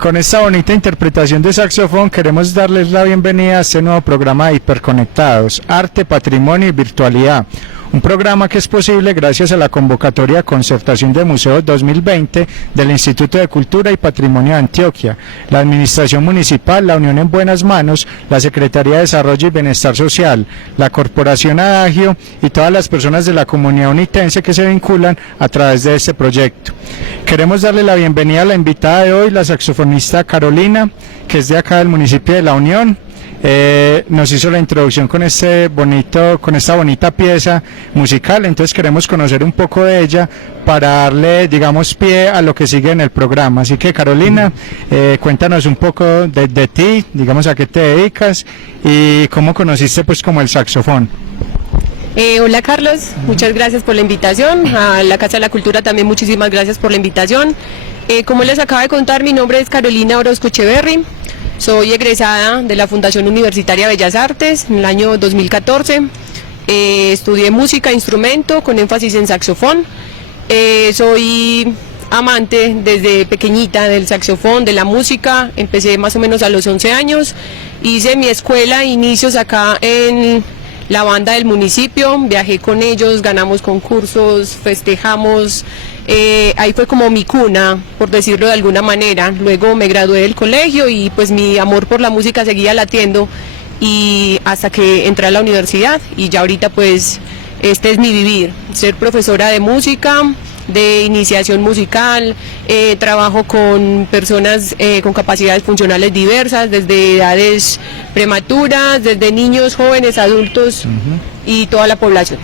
con esta bonita interpretación de saxofón queremos darles la bienvenida a este nuevo programa de Hiperconectados, Arte, Patrimonio y Virtualidad. Un programa que es posible gracias a la convocatoria Concertación de Museos 2020 del Instituto de Cultura y Patrimonio de Antioquia, la Administración Municipal, la Unión en Buenas Manos, la Secretaría de Desarrollo y Bienestar Social, la Corporación Adagio y todas las personas de la comunidad unitense que se vinculan a través de este proyecto. Queremos darle la bienvenida a la invitada de hoy, la saxofonista Carolina, que es de acá del municipio de La Unión. Nos hizo la introducción con esta bonita pieza musical, entonces queremos conocer un poco de ella para darle, digamos, pie a lo que sigue en el programa. Así que Carolina, cuéntanos un poco de ti, digamos, a qué te dedicas y cómo conociste pues como el saxofón. Hola Carlos, muchas gracias por la invitación, a la Casa de la Cultura también muchísimas gracias por la invitación. Como les acabo de contar, mi nombre es Carolina Orozco Echeverry. Soy egresada de la Fundación Universitaria Bellas Artes en el año 2014. Estudié música, instrumento, con énfasis en saxofón. Soy amante desde pequeñita del saxofón, de la música. Empecé más o menos a los 11 años. Hice mi escuela, inicios acá en la banda del municipio. Viajé con ellos, ganamos concursos, festejamos. Ahí fue como mi cuna, por decirlo de alguna manera. Luego me gradué del colegio y pues mi amor por la música seguía latiendo y hasta que entré a la universidad y ya ahorita pues este es mi vivir, ser profesora de música, de iniciación musical. Trabajo con personas con capacidades funcionales diversas, desde edades prematuras, desde niños, jóvenes, adultos y toda la población.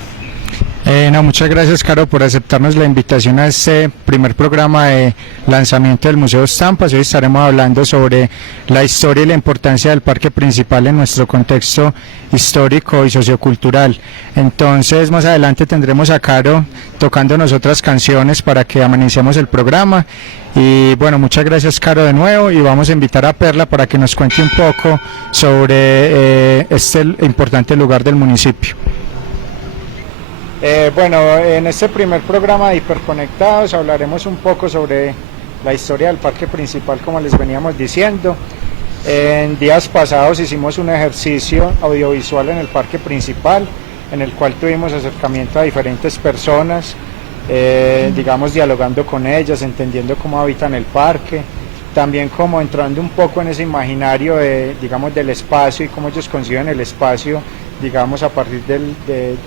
Muchas gracias, Caro, por aceptarnos la invitación a este primer programa de lanzamiento del Museo Estampas. Hoy estaremos hablando sobre la historia y la importancia del parque principal en nuestro contexto histórico y sociocultural. Entonces, más adelante tendremos a Caro tocándonos otras canciones para que amanecemos el programa. Y bueno, muchas gracias, Caro, de nuevo, y vamos a invitar a Perla para que nos cuente un poco sobre este importante lugar del municipio. Bueno, en este primer programa de Hiperconectados hablaremos un poco sobre la historia del parque principal, como les veníamos diciendo. En días pasados hicimos un ejercicio audiovisual en el parque principal, en el cual tuvimos acercamiento a diferentes personas, digamos, dialogando con ellas, entendiendo cómo habitan el parque, también como entrando un poco en ese imaginario digamos, del espacio y cómo ellos conciben el espacio, digamos, a partir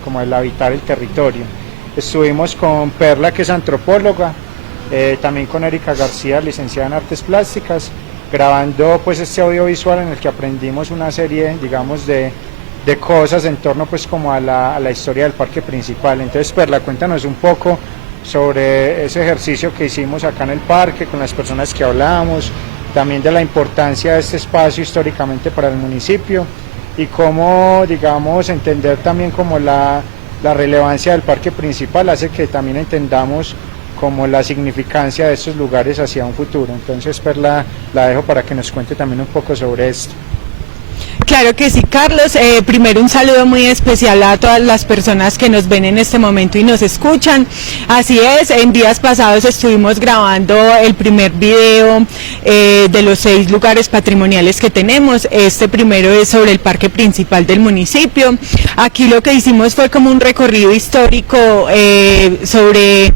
como del habitar el territorio. Estuvimos con Perla, que es antropóloga, también con Erika García, licenciada en Artes Plásticas, grabando pues este audiovisual en el que aprendimos una serie, digamos, de cosas en torno pues como a la historia del parque principal. Entonces, Perla, cuéntanos un poco sobre ese ejercicio que hicimos acá en el parque, con las personas que hablamos, también de la importancia de este espacio históricamente para el municipio y cómo, digamos, entender también como la relevancia del parque principal hace que también entendamos como la significancia de estos lugares hacia un futuro. Entonces, Perla, la dejo para que nos cuente también un poco sobre esto. Claro que sí, Carlos. Primero un saludo muy especial a todas las personas que nos ven en este momento y nos escuchan. Así es, en días pasados estuvimos grabando el primer video de los 6 lugares patrimoniales que tenemos. Este primero es sobre el parque principal del municipio. Aquí lo que hicimos fue como un recorrido histórico sobre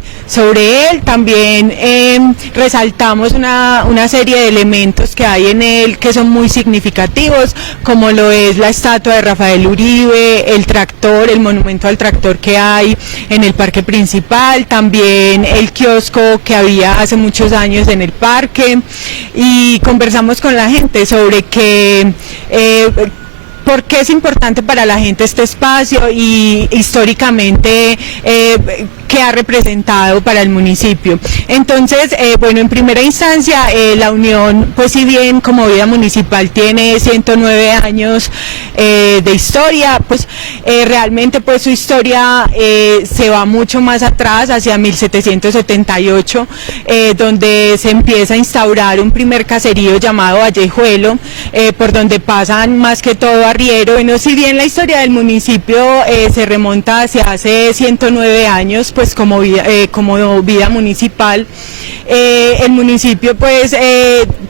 él. También resaltamos una serie de elementos que hay en él que son muy significativos, como lo es la estatua de Rafael Uribe, el tractor, el monumento al tractor que hay en el parque principal, también el kiosco que había hace muchos años en el parque, y conversamos con la gente sobre por qué es importante para la gente este espacio y históricamente qué ha representado para el municipio. Entonces, bueno, en primera instancia, la Unión, pues si bien como vida municipal tiene 109 años de historia, pues realmente pues su historia se va mucho más atrás, hacia 1778, donde se empieza a instaurar un primer caserío llamado Vallejuelo, por donde pasan más que todo arriero. Bueno, si bien la historia del municipio se remonta hacia hace 109 años, pues como vida municipal, El municipio pues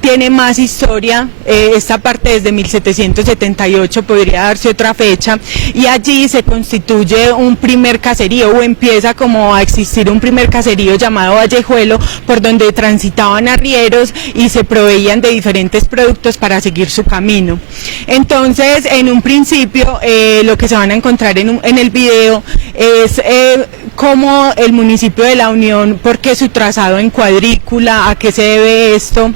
tiene más historia, esta parte desde 1778 podría darse otra fecha, y allí se constituye un primer caserío, o empieza como a existir un primer caserío llamado Vallejuelo, por donde transitaban arrieros y se proveían de diferentes productos para seguir su camino. Entonces, en un principio, lo que se van a encontrar en el video es cómo el municipio de La Unión, porque su trazado en cuadrícula, a qué se debe esto.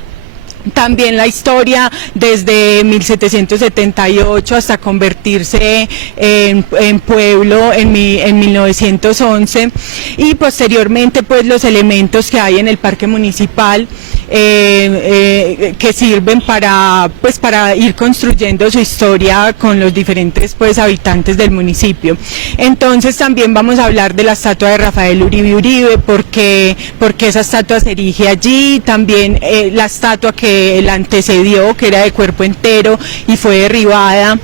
También la historia desde 1778 hasta convertirse en pueblo en 1911, y posteriormente pues los elementos que hay en el parque municipal que sirven para ir construyendo su historia con los diferentes pues habitantes del municipio. Entonces también vamos a hablar de la estatua de Rafael Uribe Uribe, porque esa estatua se erige allí, también la estatua que la antecedió, que era de cuerpo entero y fue derribada.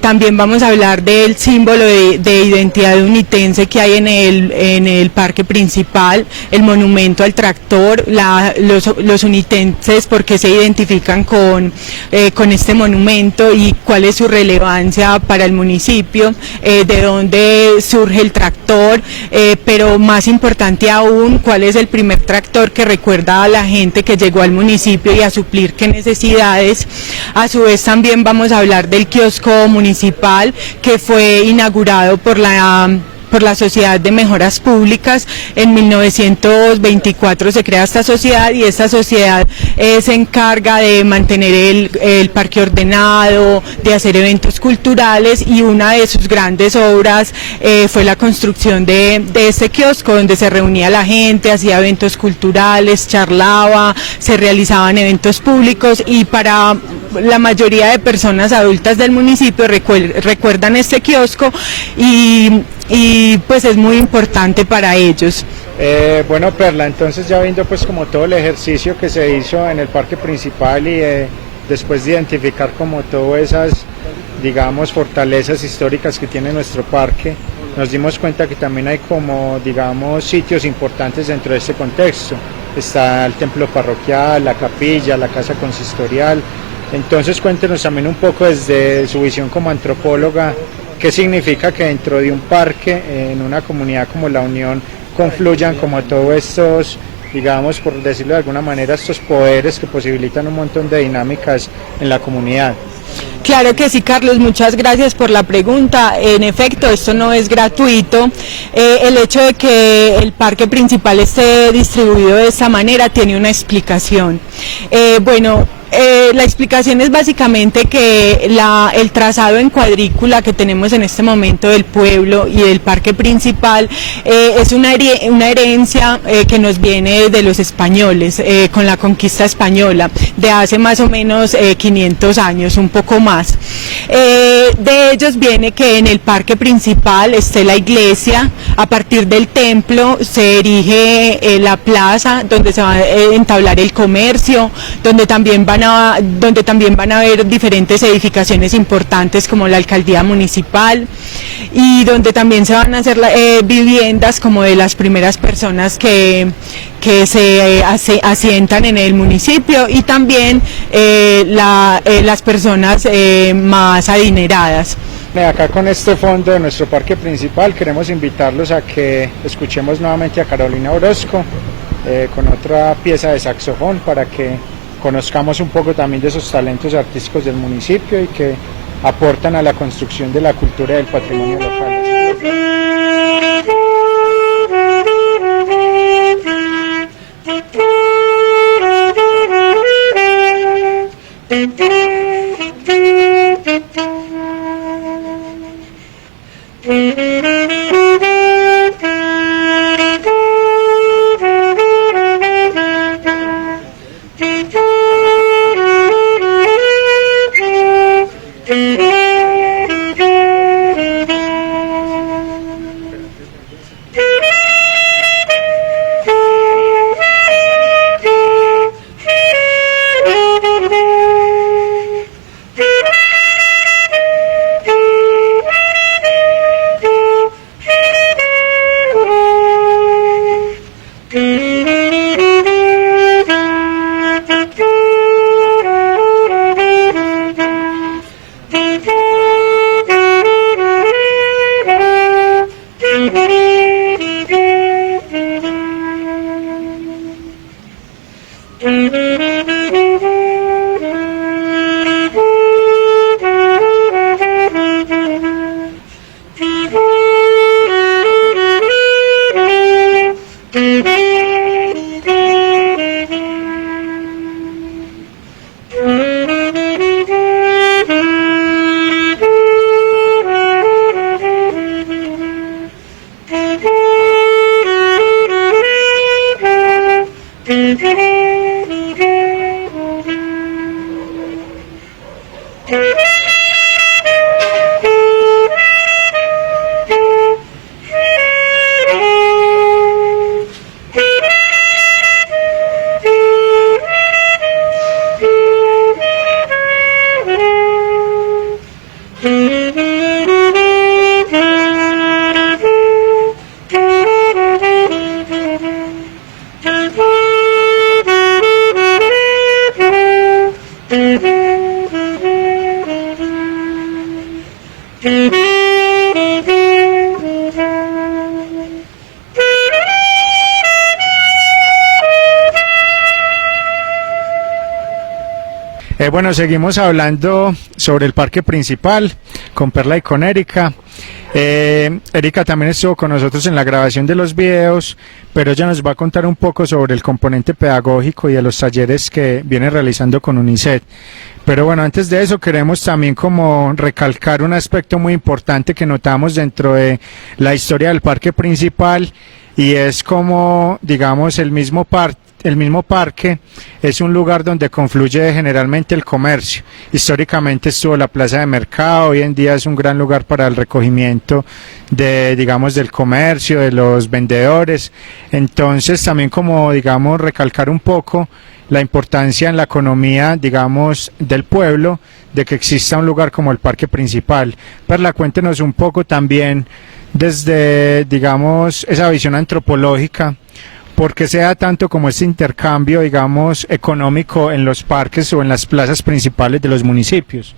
También vamos a hablar del símbolo de identidad unitense que hay en el parque principal, el monumento al tractor, los unitenses, por qué se identifican con este monumento y cuál es su relevancia para el municipio, de dónde surge el tractor, pero más importante aún, cuál es el primer tractor que recuerda a la gente que llegó al municipio y a suplir qué necesidades. A su vez también vamos a hablar del kiosco municipal, que fue inaugurado por la Sociedad de Mejoras Públicas. En 1924 se crea esta sociedad, y esta sociedad se encarga de mantener el parque ordenado, de hacer eventos culturales, y una de sus grandes obras fue la construcción de este kiosco, donde se reunía la gente, hacía eventos culturales, charlaba, se realizaban eventos públicos, y para la mayoría de personas adultas del municipio recuerdan este kiosco, y pues es muy importante para ellos. Bueno, Perla, entonces ya viendo pues como todo el ejercicio que se hizo en el parque principal, y después de identificar como todas esas, digamos, fortalezas históricas que tiene nuestro parque, nos dimos cuenta que también hay como, digamos, sitios importantes dentro de este contexto. Está el templo parroquial, la capilla, la casa consistorial. Entonces cuéntenos también un poco desde su visión como antropóloga, qué significa que dentro de un parque, en una comunidad como La Unión, confluyan como todos estos, digamos, por decirlo de alguna manera, estos poderes que posibilitan un montón de dinámicas en la comunidad. Claro que sí, Carlos, muchas gracias por la pregunta. En efecto, esto no es gratuito. El hecho de que el parque principal esté distribuido de esta manera tiene una explicación. La explicación es básicamente que el trazado en cuadrícula que tenemos en este momento del pueblo y del parque principal es una herencia que nos viene de los españoles, con la conquista española, de hace más o menos 500 años, un poco más. De ellos viene que en el parque principal esté la iglesia, a partir del templo se erige la plaza donde se va a entablar el comercio, donde también van a haber diferentes edificaciones importantes como la alcaldía municipal, y donde también se van a hacer viviendas como de las primeras personas que se asientan en el municipio, y también las personas más adineradas. Acá con este fondo de nuestro parque principal queremos invitarlos a que escuchemos nuevamente a Carolina Orozco con otra pieza de saxofón, para que conozcamos un poco también de esos talentos artísticos del municipio y que aportan a la construcción de la cultura y del patrimonio local. Bueno, seguimos hablando sobre el parque principal con Perla y con Erika. Erika también estuvo con nosotros en la grabación de los videos, pero ella nos va a contar un poco sobre el componente pedagógico y de los talleres que viene realizando con UNICEF. Pero bueno, antes de eso queremos también como recalcar un aspecto muy importante que notamos dentro de la historia del parque principal, y es como, digamos, el mismo parque es un lugar donde confluye generalmente el comercio. Históricamente estuvo la plaza de mercado, hoy en día es un gran lugar para el recogimiento de, digamos, del comercio, de los vendedores. Entonces también como, digamos, recalcar un poco la importancia en la economía, digamos, del pueblo, de que exista un lugar como el parque principal. Perla, cuéntenos un poco también desde, digamos, esa visión antropológica, ¿por qué se da tanto como este intercambio, digamos, económico en los parques o en las plazas principales de los municipios?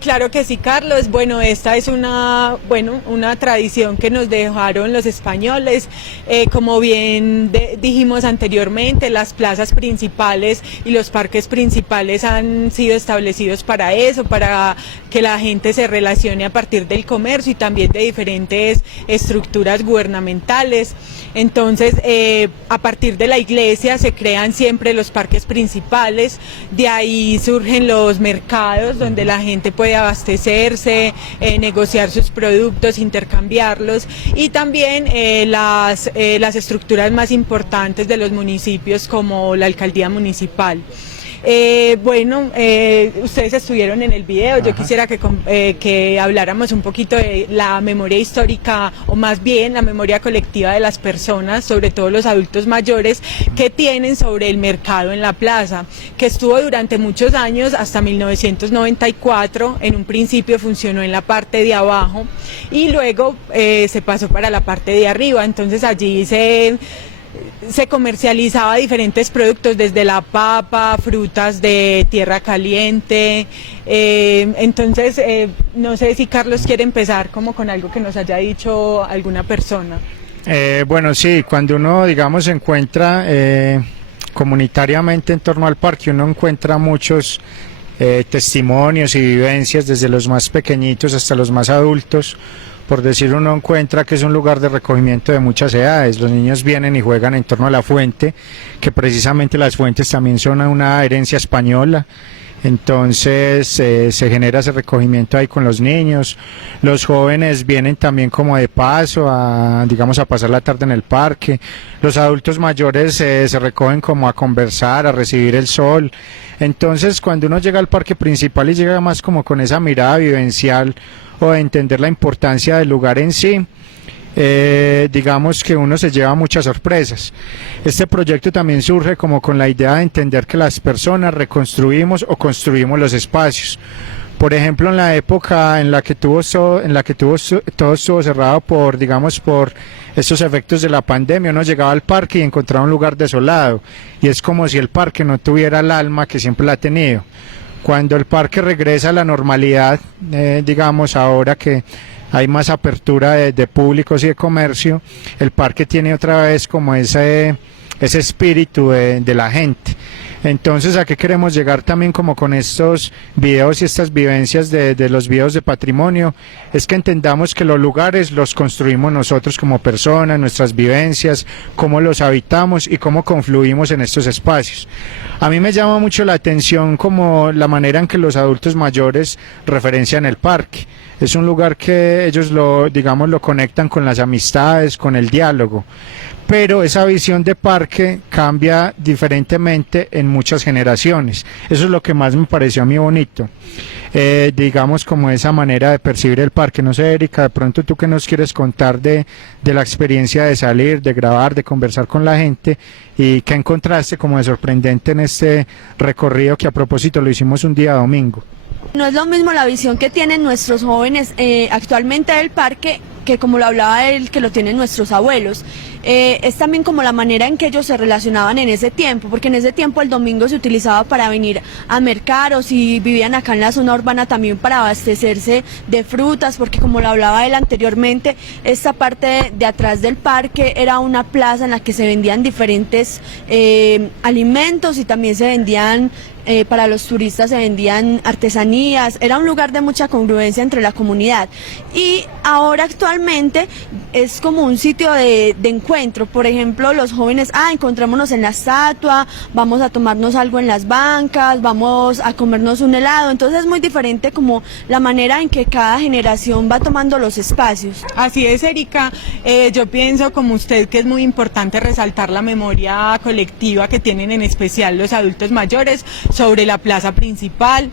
Claro que sí, Carlos. Bueno, esta es una tradición que nos dejaron los españoles. Como bien dijimos anteriormente, las plazas principales y los parques principales han sido establecidos para eso, para que la gente se relacione a partir del comercio y también de diferentes estructuras gubernamentales. Entonces, a partir de la iglesia se crean siempre los parques principales, de ahí surgen los mercados donde la gente puede abastecerse, negociar sus productos, intercambiarlos, y también las estructuras más importantes de los municipios como la alcaldía municipal. Ustedes estuvieron en el video. Yo quisiera que habláramos un poquito de la memoria histórica, o más bien la memoria colectiva de las personas, sobre todo los adultos mayores, que tienen sobre el mercado en la plaza, que estuvo durante muchos años, hasta 1994, en un principio funcionó en la parte de abajo y luego se pasó para la parte de arriba. Entonces allí se comercializaba diferentes productos, desde la papa, frutas de tierra caliente. Entonces, no sé si Carlos quiere empezar como con algo que nos haya dicho alguna persona. Bueno, sí, cuando uno, digamos, se encuentra comunitariamente en torno al parque, uno encuentra muchos testimonios y vivencias, desde los más pequeñitos hasta los más adultos. Por decir, uno encuentra que es un lugar de recogimiento de muchas edades. Los niños vienen y juegan en torno a la fuente, que precisamente las fuentes también son una herencia española. Entonces se genera ese recogimiento ahí con los niños. Los jóvenes vienen también como de paso a pasar la tarde en el parque. Los adultos mayores se recogen como a conversar, a recibir el sol. Entonces, cuando uno llega al parque principal y llega más como con esa mirada vivencial o de entender la importancia del lugar en sí, digamos que uno se lleva muchas sorpresas. Este proyecto también surge como con la idea de entender que las personas reconstruimos o construimos los espacios. Por ejemplo, en la época en la que todo estuvo cerrado por estos efectos de la pandemia, uno llegaba al parque y encontraba un lugar desolado, y es como si el parque no tuviera el alma que siempre la ha tenido. Cuando el parque regresa a la normalidad, ahora que hay más apertura de públicos y de comercio, el parque tiene otra vez como ese espíritu de la gente. Entonces, ¿a qué queremos llegar también como con estos videos y estas vivencias de los videos de patrimonio? Es que entendamos que los lugares los construimos nosotros como personas, nuestras vivencias, cómo los habitamos y cómo confluimos en estos espacios. A mí me llama mucho la atención como la manera en que los adultos mayores referencian el parque. Es un lugar que ellos lo conectan con las amistades, con el diálogo. Pero esa visión de parque cambia diferentemente en muchas generaciones. Eso es lo que más me pareció a mí bonito. Como esa manera de percibir el parque. No sé, Erika, de pronto tú qué nos quieres contar de la experiencia de salir, de grabar, de conversar con la gente, y qué encontraste como de sorprendente en este recorrido que, a propósito, lo hicimos un día domingo. No es lo mismo la visión que tienen nuestros jóvenes actualmente del parque que como lo hablaba él, que lo tienen nuestros abuelos. Es también como la manera en que ellos se relacionaban en ese tiempo, porque en ese tiempo el domingo se utilizaba para venir a mercar, o si vivían acá en la zona urbana también para abastecerse de frutas, porque como lo hablaba él anteriormente, esta parte de atrás del parque era una plaza en la que se vendían diferentes alimentos y también se vendían para los turistas se vendían artesanías, era un lugar de mucha congruencia entre la comunidad. Y ahora actualmente es como un sitio de encuentro. Por ejemplo, los jóvenes, encontrémonos en la estatua, vamos a tomarnos algo en las bancas, vamos a comernos un helado. Entonces es muy diferente como la manera en que cada generación va tomando los espacios. Así es, Erika. Yo pienso como usted que es muy importante resaltar la memoria colectiva que tienen en especial los adultos mayores sobre la plaza principal.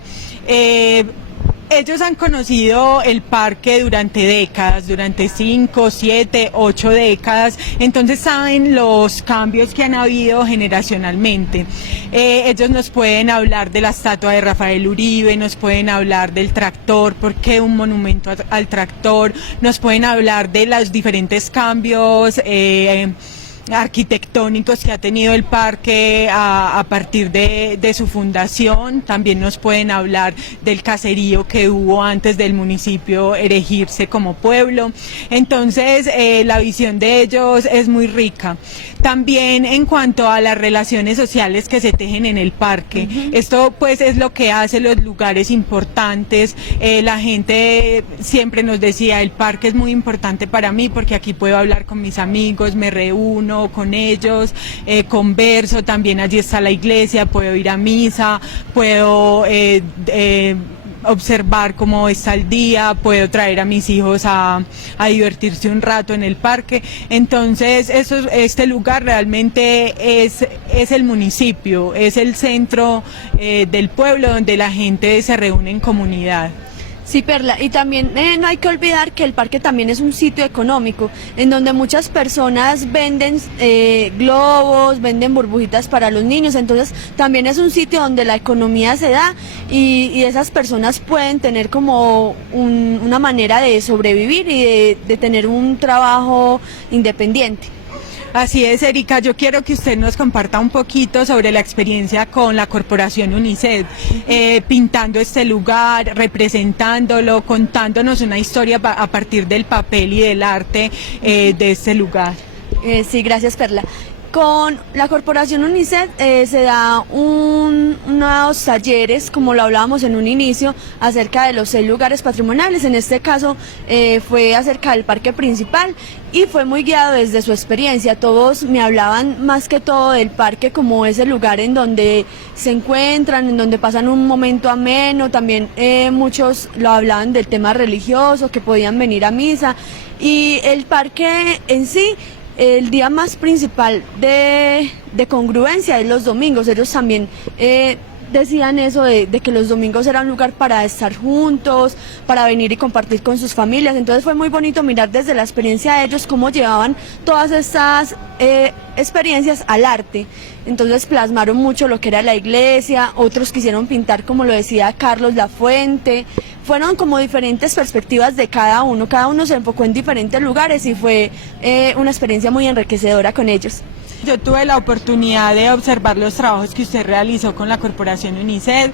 Ellos han conocido el parque durante décadas, durante 5, 7, 8 décadas, entonces saben los cambios que han habido generacionalmente. Ellos nos pueden hablar de la estatua de Rafael Uribe, nos pueden hablar del tractor, por qué un monumento al tractor, nos pueden hablar de los diferentes cambios arquitectónicos que ha tenido el parque a partir de su fundación. También nos pueden hablar del caserío que hubo antes del municipio erigirse como pueblo. Entonces la visión de ellos es muy rica. También en cuanto a las relaciones sociales que se tejen en el parque, esto pues es lo que hace los lugares importantes. La gente siempre nos decía, el parque es muy importante para mí porque aquí puedo hablar con mis amigos, me reúno con ellos, converso, también allí está la iglesia, puedo ir a misa, puedo observar cómo está el día, puedo traer a mis hijos a divertirse un rato en el parque. Entonces este lugar realmente es el municipio, es el centro del pueblo donde la gente se reúne en comunidad. Sí, Perla, y también no hay que olvidar que el parque también es un sitio económico, en donde muchas personas venden globos, venden burbujitas para los niños, entonces también es un sitio donde la economía se da y esas personas pueden tener como una manera de sobrevivir y de tener un trabajo independiente. Así es, Erika, yo quiero que usted nos comparta un poquito sobre la experiencia con la Corporación UNICEF, pintando este lugar, representándolo, contándonos una historia a partir del papel y del arte de este lugar. Sí, gracias, Perla. Con la Corporación UNICEF se da unos talleres, como lo hablábamos en un inicio, acerca de los 6 lugares patrimoniales. En este caso fue acerca del parque principal y fue muy guiado desde su experiencia. Todos me hablaban más que todo del parque como ese lugar en donde se encuentran, en donde pasan un momento ameno. También muchos lo hablaban del tema religioso, que podían venir a misa. Y el parque en sí, el día más principal de congruencia es los domingos. Ellos también decían eso de que los domingos era un lugar para estar juntos, para venir y compartir con sus familias. Entonces fue muy bonito mirar desde la experiencia de ellos cómo llevaban todas estas experiencias al arte. Entonces plasmaron mucho lo que era la iglesia, otros quisieron pintar, como lo decía Carlos, la fuente. Fueron como diferentes perspectivas de cada uno se enfocó en diferentes lugares y fue una experiencia muy enriquecedora con ellos. Yo tuve la oportunidad de observar los trabajos que usted realizó con la Corporación UNICEF.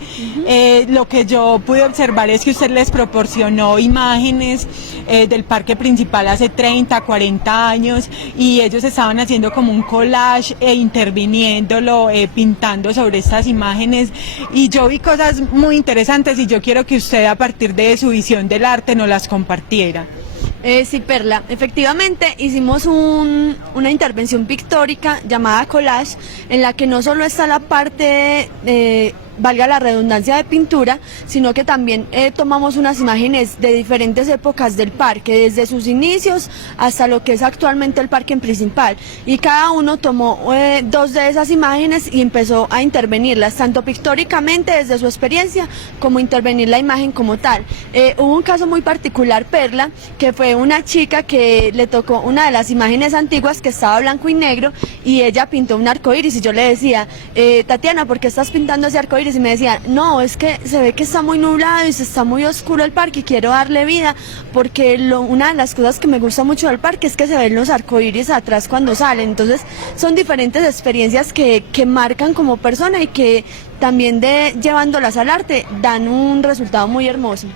Lo que yo pude observar es que usted les proporcionó imágenes del parque principal hace 30, 40 años y ellos estaban haciendo como un collage interviniéndolo, pintando sobre estas imágenes, y yo vi cosas muy interesantes y yo quiero que usted a partir de su visión del arte nos las compartiera. Sí, Perla, efectivamente hicimos una intervención pictórica llamada collage, en la que no solo está la parte, valga la redundancia, de pintura, sino que también tomamos unas imágenes de diferentes épocas del parque, desde sus inicios hasta lo que es actualmente el parque principal, y cada uno tomó 2 de esas imágenes y empezó a intervenirlas, tanto pictóricamente desde su experiencia, como intervenir la imagen como tal. Hubo un caso muy particular, Perla, que fue una chica que le tocó una de las imágenes antiguas que estaba blanco y negro, y ella pintó un arco iris, y yo le decía, Tatiana, ¿por qué estás pintando ese arco iris? Y me decía, no, es que se ve que está muy nublado y se está muy oscuro el parque y quiero darle vida, porque una de las cosas que me gusta mucho del parque es que se ven los arcoíris atrás cuando salen. Entonces son diferentes experiencias que marcan como persona y que también llevándolas al arte dan un resultado muy hermoso.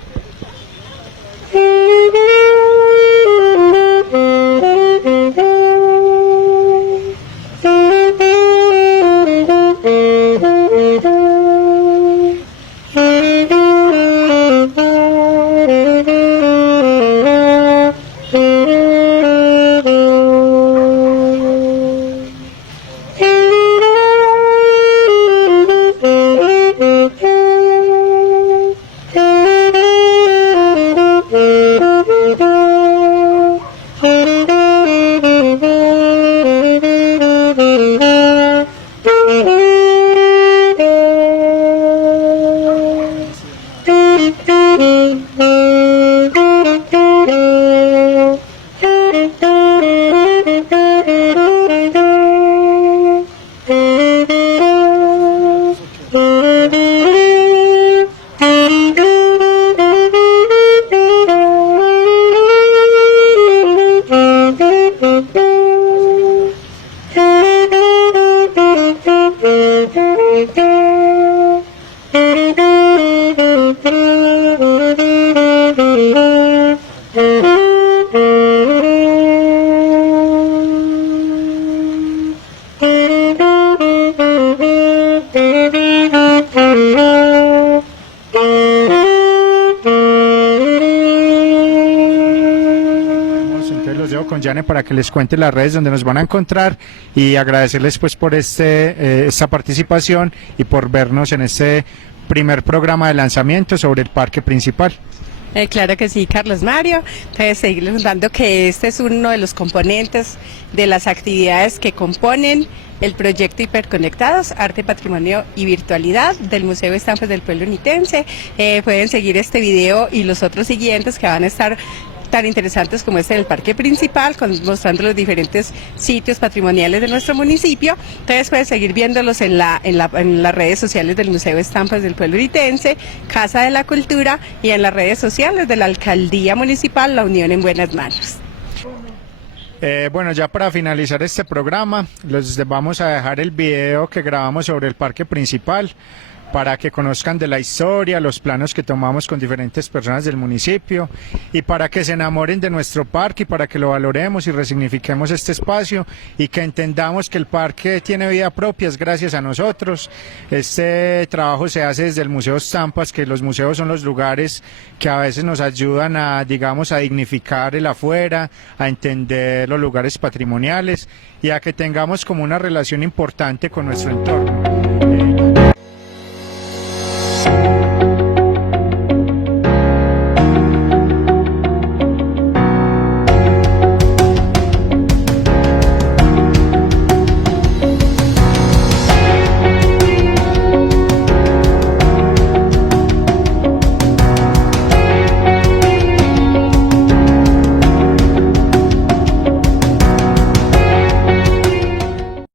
Entonces los dejo con Jane para que les cuente las redes donde nos van a encontrar y agradecerles pues por esta participación y por vernos en este primer programa de lanzamiento sobre el parque principal. Claro que sí, Carlos Mario. Entonces, seguirles contando que este es uno de los componentes de las actividades que componen el proyecto Hiperconectados, Arte, Patrimonio y Virtualidad del Museo de Estampas del Pueblo Nitense. Pueden seguir este video y los otros siguientes que van a estar tan interesantes como este del parque principal, mostrando los diferentes sitios patrimoniales de nuestro municipio. Entonces pueden seguir viéndolos en las redes sociales del Museo de Estampas del Pueblo Nitense, Casa de la Cultura, y en las redes sociales de la Alcaldía Municipal La Unión en Buenas Manos. Bueno, ya para finalizar este programa, les vamos a dejar el video que grabamos sobre el parque principal para que conozcan de la historia, los planos que tomamos con diferentes personas del municipio y para que se enamoren de nuestro parque y para que lo valoremos y resignifiquemos este espacio y que entendamos que el parque tiene vida propia, es gracias a nosotros. Este trabajo se hace desde el Museo Estampas, que los museos son los lugares que a veces nos ayudan a, digamos, a dignificar el afuera, a entender los lugares patrimoniales y a que tengamos como una relación importante con nuestro entorno.